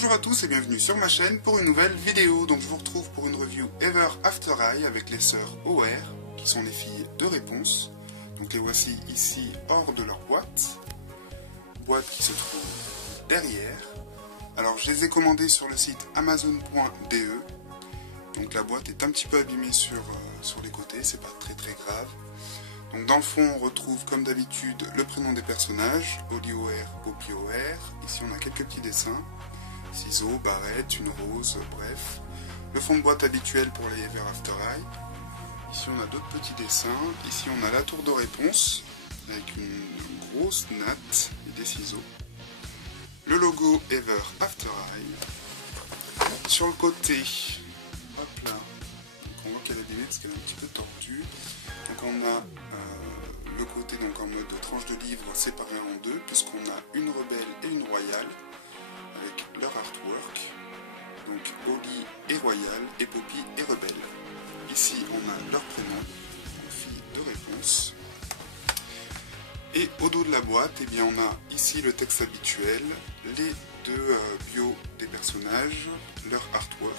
Bonjour à tous et bienvenue sur ma chaîne pour une nouvelle vidéo. Donc je vous retrouve pour une review Ever After Eye avec les sœurs OR, qui sont les filles de Réponse. Donc les voici ici hors de leur boîte. Boîte qui se trouve derrière. Alors je les ai commandées sur le site amazon.de. Donc la boîte est un petit peu abîmée sur les côtés, c'est pas très grave. Donc dans le fond on retrouve comme d'habitude le prénom des personnages, Oli OR, Poppy OR. Ici on a quelques petits dessins, ciseaux, barrettes, une rose, bref. Le fond de boîte habituel pour les Ever After Eye. Ici on a d'autres petits dessins, ici on a la tour de réponse avec une grosse natte et des ciseaux. Le logo Ever After Eye. Sur le côté, hop là, donc on voit qu'elle est abîmée parce qu'elle est un petit peu tordue. Donc on a le côté donc en mode tranche de livre séparé en deux, puisqu'on a une rebelle et une royale avec leur artwork. Donc Oli est royale et Poppy est rebelle. Ici on a leur prénom, fille de réponse. Et au dos de la boîte, eh bien, on a ici le texte habituel, les deux bios des personnages, leur artwork.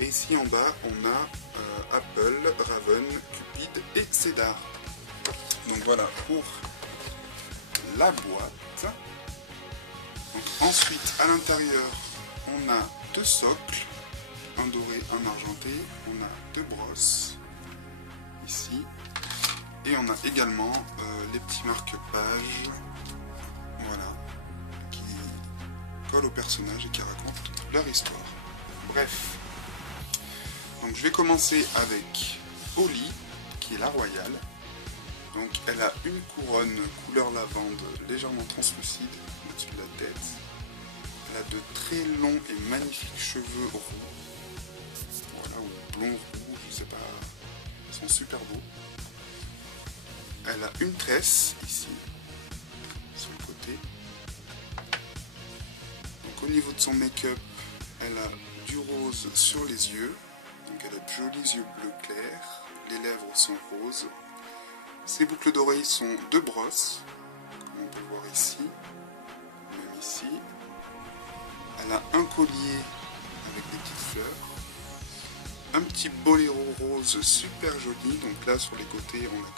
Et ici en bas, on a Apple, Raven, Cupid et Cédar. Donc voilà pour la boîte. Donc, ensuite, à l'intérieur, on a deux socles, un doré, un argenté. On a deux brosses, ici. Et on a également les petits marque-pages, voilà, qui collent aux personnages et qui racontent leur histoire. Bref. Donc je vais commencer avec Oli, qui est la royale. Donc elle a une couronne couleur lavande légèrement translucide au-dessus de la tête. Elle a de très longs et magnifiques cheveux roux. Voilà, ou blond roux, je sais pas. Ils sont super beaux. Elle a une tresse ici, sur le côté. Donc au niveau de son make-up, elle a du rose sur les yeux. Donc elle a de jolis yeux bleu clair, les lèvres sont roses. Ses boucles d'oreilles sont deux brosses, comme on peut voir ici, même ici. Elle a un collier avec des petites fleurs. Un petit boléro rose super joli, donc là sur les côtés on a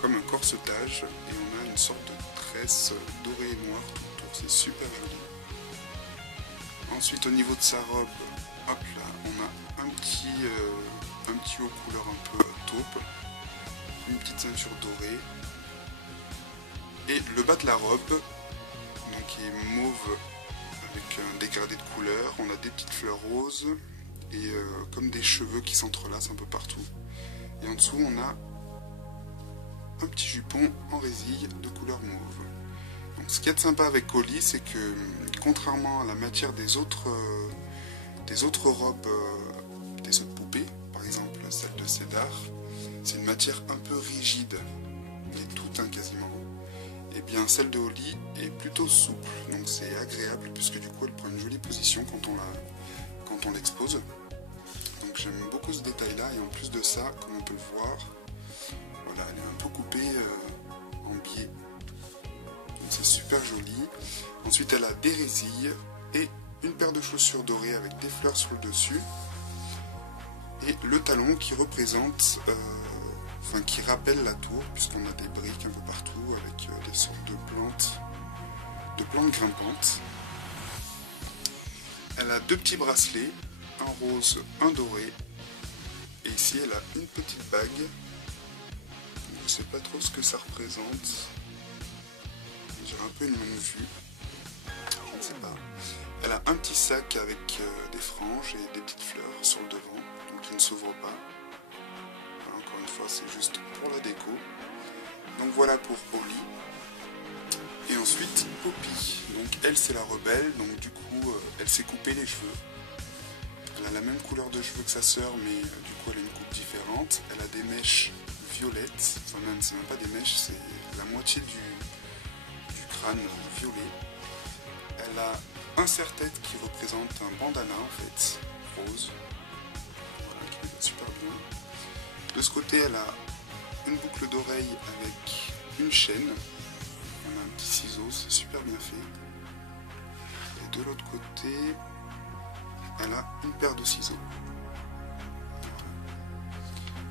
comme un corsetage et on a une sorte de tresse dorée et noire tout autour, c'est super joli. Ensuite au niveau de sa robe, hop là, on a un petit haut couleur un peu taupe, une petite ceinture dorée et le bas de la robe donc qui est mauve avec un dégradé de couleur. On a des petites fleurs roses et comme des cheveux qui s'entrelacent un peu partout. Et en dessous on a un petit jupon en résille de couleur mauve. Donc ce qui est sympa avec Oli, c'est que contrairement à la matière des autres robes, des autres poupées, par exemple celle de Cédar, c'est une matière un peu rigide, mais toute quasiment. Et bien celle de Oli est plutôt souple, donc c'est agréable puisque du coup elle prend une jolie position quand on l'expose. Donc j'aime beaucoup ce détail là, et en plus de ça, comme on peut le voir, voilà, elle est un peu coupée en biais. Donc c'est super joli. Ensuite elle a des résilles et une paire de chaussures dorées avec des fleurs sur le dessus. Et le talon qui représente, qui rappelle la tour, puisqu'on a des briques un peu partout avec des sortes de plantes grimpantes. Elle a deux petits bracelets, un rose, un doré. Et ici elle a une petite bague. Je ne sais pas trop ce que ça représente. On dirait un peu une longue vue. Je ne sais pas. Elle a un petit sac avec des franges et des petites fleurs sur le devant, donc qui ne s'ouvre pas. Voilà, encore une fois, c'est juste pour la déco. Donc voilà pour Oli. Et ensuite, Poppy. Donc elle, c'est la rebelle, donc du coup, elle s'est coupée les cheveux. Elle a la même couleur de cheveux que sa sœur, mais du coup, elle a une coupe différente. Elle a des mèches violettes, enfin même, c'est même pas des mèches, c'est la moitié du crâne violet. Elle a un serre-tête qui représente un bandana en fait, rose, voilà, qui est super bien. De ce côté, elle a une boucle d'oreille avec une chaîne. On a un petit ciseau, c'est super bien fait. de l'autre côté, elle a une paire de ciseaux.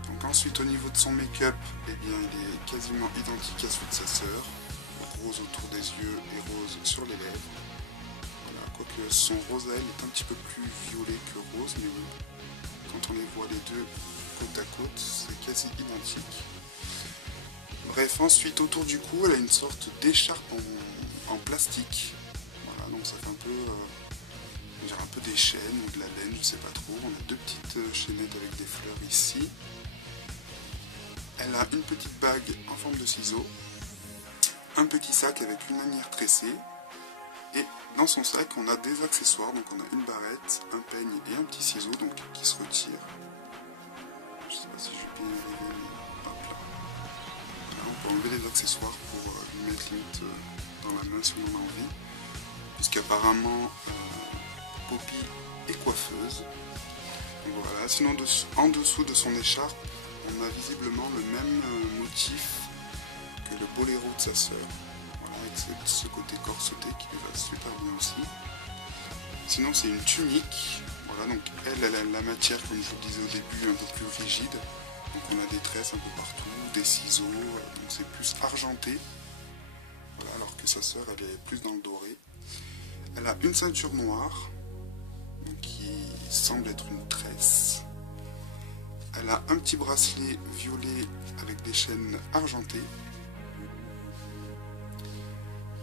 Donc ensuite au niveau de son make-up, eh bien il est quasiment identique à celui de sa sœur. Rose autour des yeux et rose sur les lèvres. Voilà, quoique son rose à elle est un petit peu plus violet que rose, mais quand on les voit les deux côte à côte, c'est quasi identique. Bref, ensuite autour du cou, elle a une sorte d'écharpe en plastique. Voilà, donc ça fait un peu, on dirait un peu des chaînes ou de la laine, je sais pas trop. On a deux petites chaînettes avec des fleurs ici. Elle a une petite bague en forme de ciseaux, un petit sac avec une lanière tressée, et dans son sac on a des accessoires, donc on a une barrette, un peigne et un petit ciseau donc qui se retire. Je sais pas si je vais bien y arriver, mais hop là. Là on peut enlever les accessoires pour lui mettre limite dans la main si on en a envie, puisqu'apparemment Poppy est coiffeuse. Donc voilà, sinon en dessous de son écharpe on a visiblement le même motif que le boléro de sa sœur, voilà, avec ce côté corseté qui lui va super bien aussi. Sinon c'est une tunique, voilà, donc elle a la matière, comme je vous le disais au début, un peu plus rigide, donc on a des tresses un peu partout, des ciseaux, donc c'est plus argenté, voilà, alors que sa sœur elle est plus dans le doré. Elle a une ceinture noire, donc, qui semble être une tresse. Elle a un petit bracelet violet avec des chaînes argentées.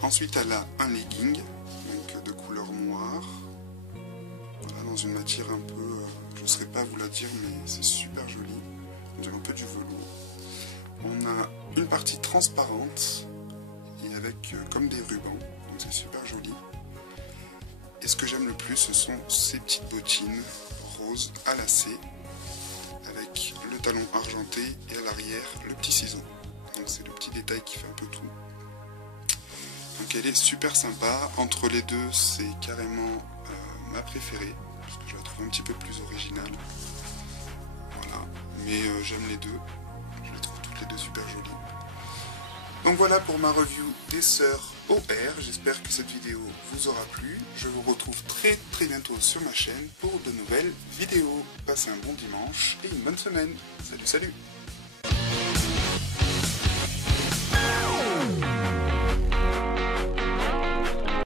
Ensuite, elle a un legging, donc de couleur noire. Voilà, dans une matière un peu, je ne saurais pas vous la dire, mais c'est super joli. On dirait un peu du velours. On a une partie transparente et avec comme des rubans, donc c'est super joli. Et ce que j'aime le plus, ce sont ces petites bottines roses à lacets, avec le talon argenté et à l'arrière le petit ciseau. Donc c'est le petit détail qui fait un peu tout. Donc elle est super sympa. Entre les deux, c'est carrément ma préférée, parce que je la trouve un petit peu plus originale. Voilà, mais j'aime les deux. Je les trouve toutes les deux super jolies. Donc voilà pour ma review des sœurs OR. J'espère que cette vidéo vous aura plu. Je vous retrouve très bientôt sur ma chaîne pour de nouvelles vidéos. Passez un bon dimanche et une bonne semaine. Salut, salut!